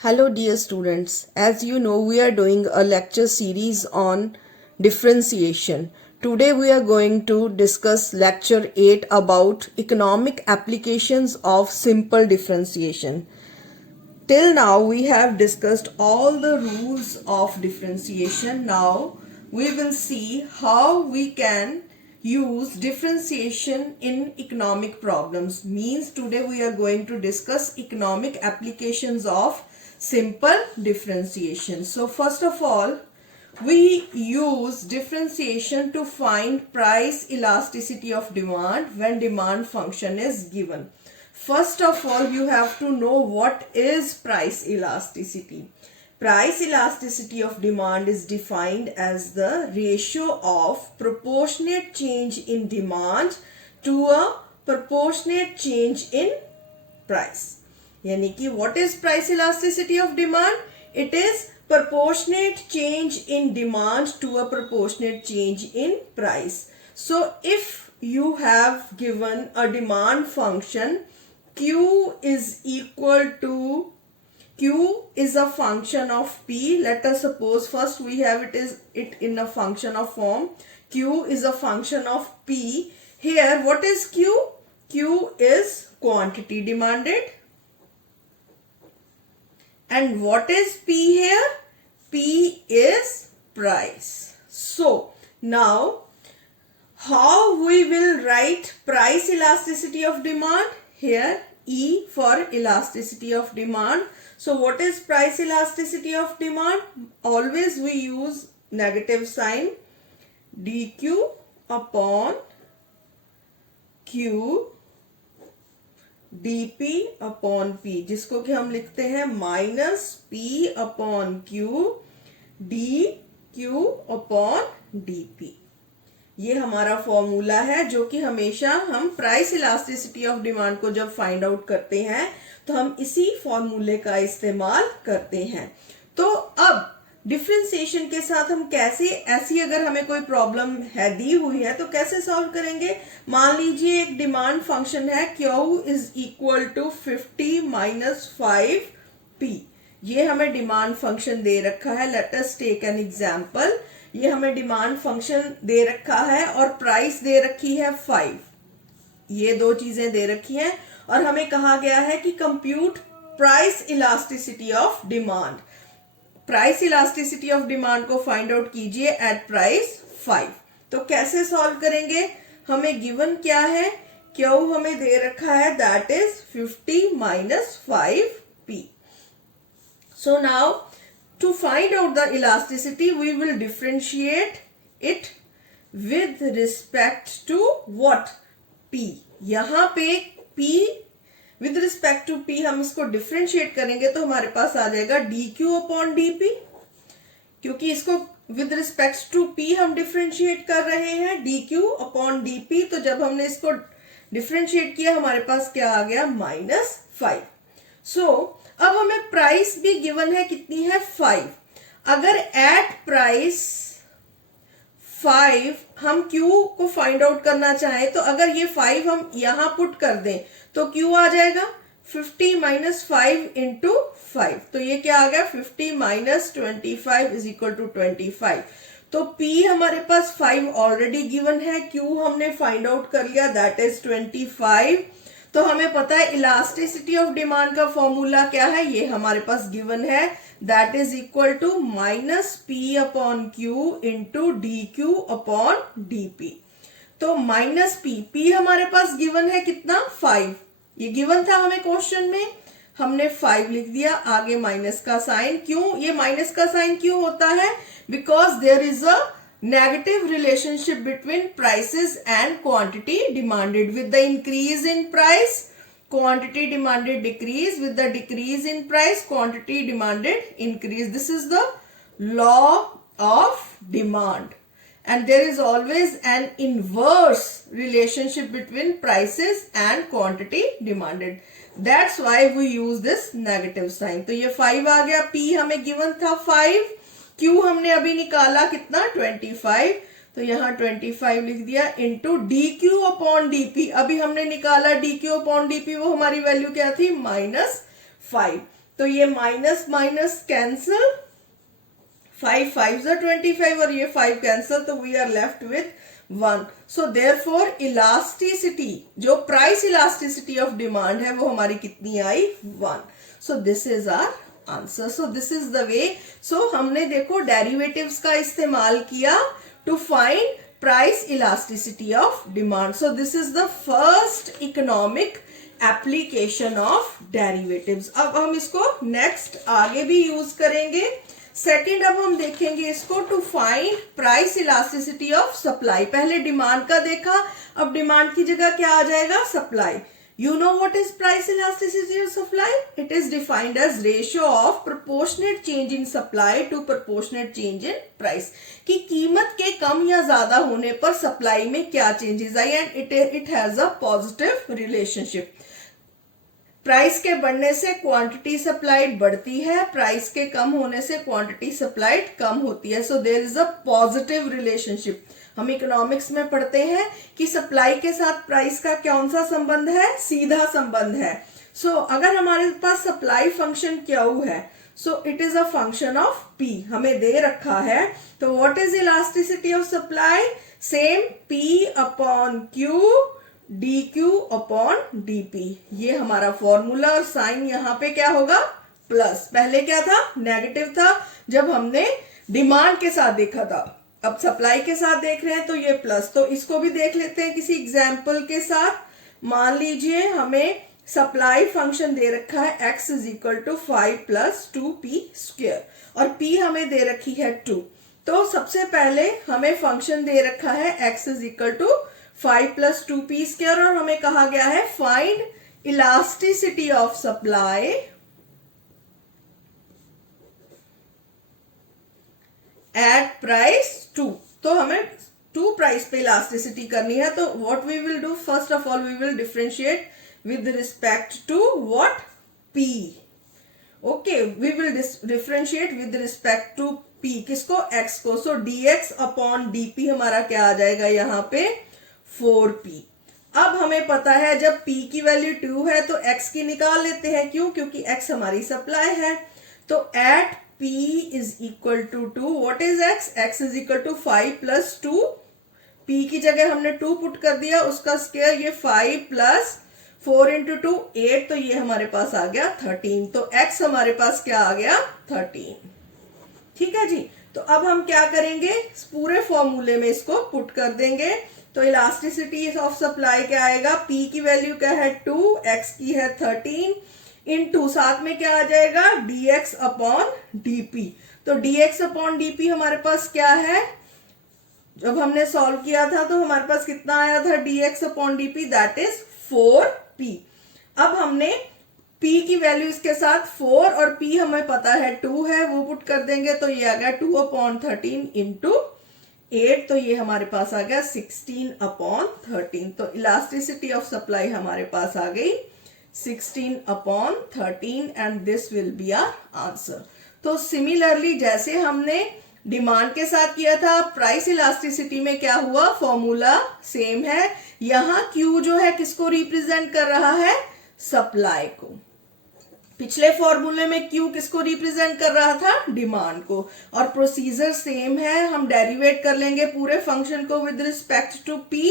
Hello dear students, as you know we are doing a lecture series on differentiation. Today we are going to discuss lecture 8 about economic applications of simple differentiation. Till now we have discussed all the rules of differentiation. Now we will see how we can use differentiation in economic problems. Means today we are going to discuss economic applications of simple differentiation. So first of all, we use differentiation to find price elasticity of demand when demand function is given. First of all, you have to know what is price elasticity. Price elasticity of demand is defined as the ratio of proportionate change in demand to a proportionate change in price. यानी कि what is price elasticity of demand? It is proportionate change in demand to a proportionate change in price. So if you have given a demand function, Q is equal to, Q is a function of P. Let us suppose first we have it in a function of form. Q is a function of P. Here what is Q? Q is quantity demanded. And what is P here? P is price. So now how we will write price elasticity of demand? Here E for elasticity of demand. So what is price elasticity of demand? Always we use negative sign, dq upon q dp upon p, जिसको कि हम लिखते हैं minus p upon q D Q upon dp. ये हमारा formula है जो कि हमेशा हम प्राइस इलास्टिसिटी ऑफ डिमांड को जब फाइंड आउट करते हैं तो हम इसी फॉर्मूले का इस्तेमाल करते हैं. तो अब डिफरेंशिएशन के साथ हम कैसे, ऐसी अगर हमें कोई प्रॉब्लम है दी हुई है तो कैसे सॉल्व करेंगे. मान लीजिए एक डिमांड फंक्शन है Q is equal to 50 minus 5P. ये हमें डिमांड फंक्शन दे रखा है. Let us take an example. ये हमें डिमांड फंक्शन दे रखा है और प्राइस दे रखी है 5. ये दो चीजें दे रखी हैं और हमें कहा गया है कि compute price elasticity of demand. Price elasticity of demand को फाइंड आउट कीजिए एट प्राइस 5. तो कैसे सॉल्व करेंगे. हमें गिवन क्या है, क्यू हमें दे रखा है that is 50 minus 5P. So now to find out the elasticity we will differentiate it with respect to what, P. यहां पे P with respect to P हम इसको डिफरेंशिएट करेंगे तो हमारे पास आ जाएगा dq अपॉन dp. क्योंकि इसको विद रिस्पेक्ट टू P हम डिफरेंशिएट कर रहे हैं dq अपॉन dp. तो जब हमने इसको डिफरेंशिएट किया हमारे पास क्या आ गया, माइनस 5. सो अब हमें प्राइस भी गिवन है, कितनी है, 5. अगर एट प्राइस 5 हम Q को फाइंड आउट करना चाहें तो अगर ये 5 हम यहां पुट कर दें तो Q आ जाएगा 50 माइनस 5 इंटू 5. तो ये क्या आ गया, 50 माइनस 25 इज इक्वल टू 25. तो P हमारे पास 5 ऑलरेडी गिवन है, Q हमने फाइंड आउट कर लिया दैट इज 25. तो हमें पता है इलास्टिसिटी ऑफ डिमांड का फॉर्मूला क्या है, ये हमारे पास गिवन है that is equal to minus P upon Q into d Q upon dp. तो माइनस P हमारे पास गिवन है कितना, 5. ये गिवन था हमें क्वेश्चन में, हमने 5 लिख दिया. आगे माइनस का साइन. क्यों ये माइनस का साइन क्यों होता है, because there is a negative relationship between prices and quantity demanded. With the increase in price, quantity demanded decrease. With the decrease in price, quantity demanded increase. This is the law of demand. And there is always an inverse relationship between prices and quantity demanded. That's why we use this negative sign. तो ये 5 आ गया. P हमें given था 5. Q हमने अभी निकाला कितना, 25. तो यहाँ 25 लिख दिया इंटू dq अपॉन dp. अभी हमने निकाला dq अपॉन dp, वो हमारी वैल्यू क्या थी, माइनस 5. तो ये माइनस माइनस कैंसिल, 5 5 25 और ये 5 कैंसिल, तो we are left with 1. So therefore elasticity, जो प्राइस इलास्टिसिटी ऑफ डिमांड है वो हमारी कितनी आई? 1. So this is our answer. So this is the way. So हमने देखो डेरिवेटिव्स का इस्तेमाल किया to find price elasticity of demand. So this is the first economic application of derivatives. अब हम इसको नेक्स्ट आगे भी यूज करेंगे. सेकंड, अब हम देखेंगे इसको to find price elasticity of supply. पहले डिमांड का देखा, अब डिमांड की जगह क्या आ जाएगा? Supply. You know what is price elasticity of supply? It is defined as ratio of proportionate change in supply to proportionate change in price. कि कीमत के कम या ज्यादा होने पर सप्लाई में क्या changes I, and it has a positive relationship. Price के बढ़ने से क्वांटिटी सप्लाइड बढ़ती है, प्राइस के कम होने से क्वांटिटी सप्लाइड कम होती है. So there is a positive relationship. हम इकोनॉमिक्स में पढ़ते हैं कि सप्लाई के साथ प्राइस का कौन सा संबंध है? सीधा संबंध है. सो अगर हमारे पास सप्लाई फंक्शन क्यू है, so it is a function of P, हमें दे रखा है. तो what is elasticity of supply? Same P upon Q D Q upon D P. ये हमारा फॉर्मूला, और साइन यहां पे क्या होगा? प्लस. पहले क्या था? नेगेटिव था जब हमने डिमांड के साथ देखा था. अब सप्लाई के साथ देख रहे हैं तो ये प्लस. तो इसको भी देख लेते हैं किसी एग्जाम्पल के साथ. मान लीजिए हमें सप्लाई फंक्शन दे रखा है x is equal to 5 plus 2p square, और p हमें दे रखी है 2. तो सबसे पहले हमें फंक्शन दे रखा है x is equal to 5 plus 2p square, और हमें कहा गया है find elasticity of supply at price 2. तो हमें 2 प्राइस पे इलास्टिसिटी करनी है. तो what we will do, first of all we will differentiate with respect to what? p. Okay, we will differentiate with respect to p. किसको? x को. सो dx upon dp हमारा क्या आ जाएगा यहाँ पे? 4p. अब हमें पता है जब p की वैल्यू 2 है तो x की निकाल लेते हैं. क्यों? क्योंकि x हमारी सप्लाई है. तो eight P is equal to 2. What is X? X is equal to 5 plus 2. P की जगह हमने 2 पुट कर दिया, उसका स्क्वायर ये 5 प्लस 4 इंटू 2 8, तो ये हमारे पास आ गया 13. तो X हमारे पास क्या आ गया? 13. ठीक है जी. तो अब हम क्या करेंगे? पूरे फॉर्मूले में इसको पुट कर देंगे. तो इलास्टिसिटी ऑफ सप्लाई क्या आएगा? P की वैल्यू क्या है? 2, X की है 13, इनटू साथ में क्या आ जाएगा? dx upon dp. तो dx अपॉन dp हमारे पास क्या है? जब हमने सॉल्व किया था तो हमारे पास कितना आया था? dx upon dp, that is 4p. अब हमने p की वैल्यू इसके साथ 4 और p हमें पता है 2 है, वो पुट कर देंगे. तो ये आ गया 2 अपॉन 13 इंटू 8, तो ये हमारे पास आ गया 16 अपॉन 13. तो इलास्टिसिटी ऑफ सप्लाई हमारे पास आ गई 16 upon 13, and this will be our answer. तो सिमिलरली जैसे हमने डिमांड के साथ किया था, प्राइस इलास्टिसिटी में क्या हुआ? फॉर्मूला सेम है. यहां Q जो है किसको रिप्रेजेंट कर रहा है? सप्लाई को. पिछले फॉर्मूले में Q किसको रिप्रेजेंट कर रहा था? डिमांड को. और प्रोसीजर सेम है. हम डेरिवेट कर लेंगे पूरे फंक्शन को विद रिस्पेक्ट टू P,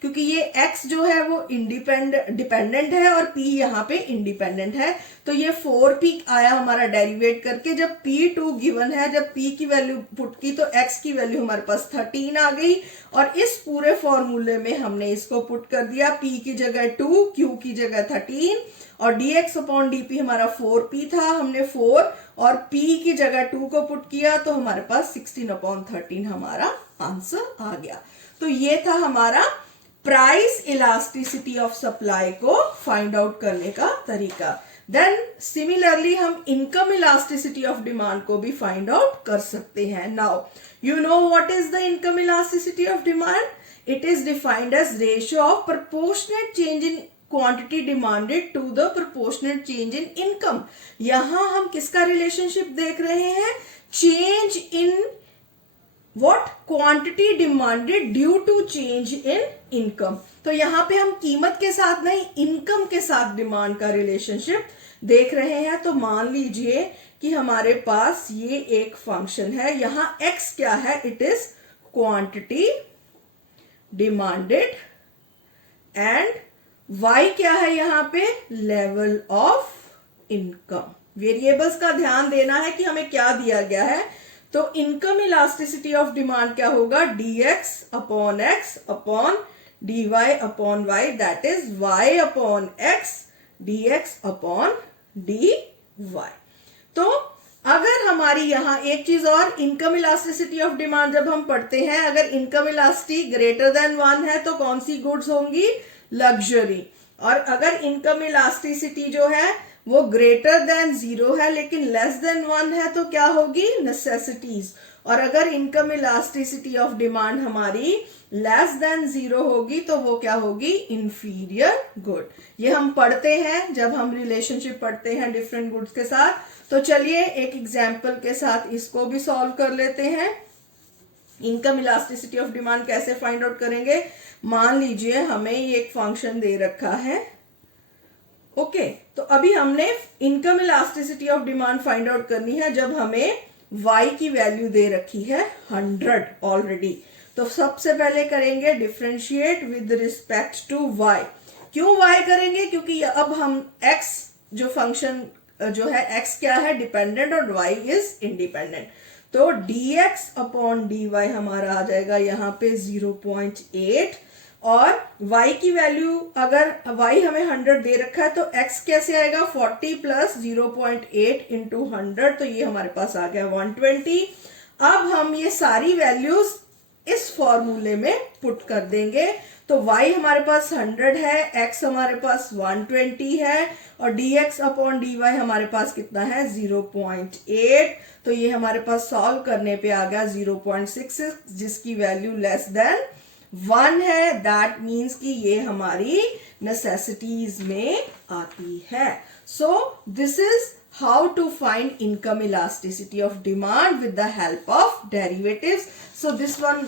क्योंकि ये x जो है वो डिपेंडेंट है और p यहाँ पे इंडिपेंडेंट है. तो ये 4p आया हमारा डेरिवेट करके. जब p2 गिवन है, जब p की वैल्यू पुट की तो x की वैल्यू हमारे पास 13 आ गई, और इस पूरे फॉर्मूले में हमने इसको पुट कर दिया. p की जगह 2, q की जगह 13, और dx अपॉन dp हमारा 4p था, हमने 4 और p की जगह 2 को पुट किया, तो हमारे पास 16 अपॉन 13 हमारा आंसर आ गया. तो ये था हमारा प्राइस इलास्टिसिटी ऑफ सप्लाई को फाइंड आउट करने का तरीका. देन सिमिलरली हम इनकम इलास्टिसिटी ऑफ डिमांड को भी फाइंड आउट कर सकते हैं. Now you know what is the income elasticity of demand? It is defined as ratio of proportionate change in quantity demanded to the proportionate change in income. यहां हम किसका relationship देख रहे हैं? Change in what quantity demanded due to change in income. तो यहां पे हम कीमत के साथ नहीं, इनकम के साथ डिमांड का रिलेशनशिप देख रहे हैं, तो मान लीजिए कि हमारे पास ये एक फंक्शन है, यहां x क्या है, it is quantity demanded and y क्या है यहां पे, लेवल ऑफ इनकम। वेरिएबल्स का ध्यान देना है कि हमें क्या दिया गया है। तो इनकम इलास्टिसिटी ऑफ डिमांड क्या होगा, dx upon x upon dy upon y, that is y upon x dx upon dy। तो अगर हमारी यहां एक चीज और, इनकम इलास्टिसिटी ऑफ डिमांड जब हम पढ़ते हैं, अगर इनकम इलास्टिसिटी ग्रेटर देन 1 है तो कौन सी गुड्स होंगी, लग्जरी। और अगर इनकम इलास्टिसिटी जो है वो ग्रेटर देन 0 है लेकिन लेस देन 1 है तो क्या होगी, नेसेसिटीज। और अगर इनकम इलास्टिसिटी ऑफ डिमांड हमारी लेस देन 0 होगी तो वो क्या होगी, इंफीरियर गुड। ये हम पढ़ते हैं जब हम रिलेशनशिप पढ़ते हैं डिफरेंट गुड्स के साथ। तो चलिए एक एग्जाम्पल के साथ इसको भी सॉल्व कर लेते हैं। इनकम इलास्टिसिटी ऑफ डिमांड कैसे फाइंड आउट करेंगे, मान लीजिए हमें ये एक फंक्शन दे रखा है, ओके। तो अभी हमने income elasticity of demand find out करनी है जब हमें y की वैल्यू दे रखी है 100 ऑलरेडी। तो सबसे पहले करेंगे differentiate with respect to y। क्यों y करेंगे, क्योंकि अब हम x जो फंक्शन जो है, x क्या है, डिपेंडेंट और y इज इंडिपेंडेंट। तो dx अपॉन dy हमारा आ जाएगा यहाँ पे 0.8 और y की वैल्यू, अगर y हमें 100 दे रखा है तो x कैसे आएगा, 40 प्लस 0.8 इंटू 100, तो ये हमारे पास आ गया 120। अब हम ये सारी वैल्यूज इस फॉर्मूले में पुट कर देंगे। तो y हमारे पास 100 है, x हमारे पास 120 है और dx अपॉन dy हमारे पास कितना है, 0.8। तो ये हमारे पास सॉल्व करने पे आ गया 0.66, जिसकी वैल्यू लेस देन 1 है। दैट मीन्स कि ये हमारी नेसेसिटीज में आती है। सो this is how to find income elasticity of demand with the help of derivatives. So this one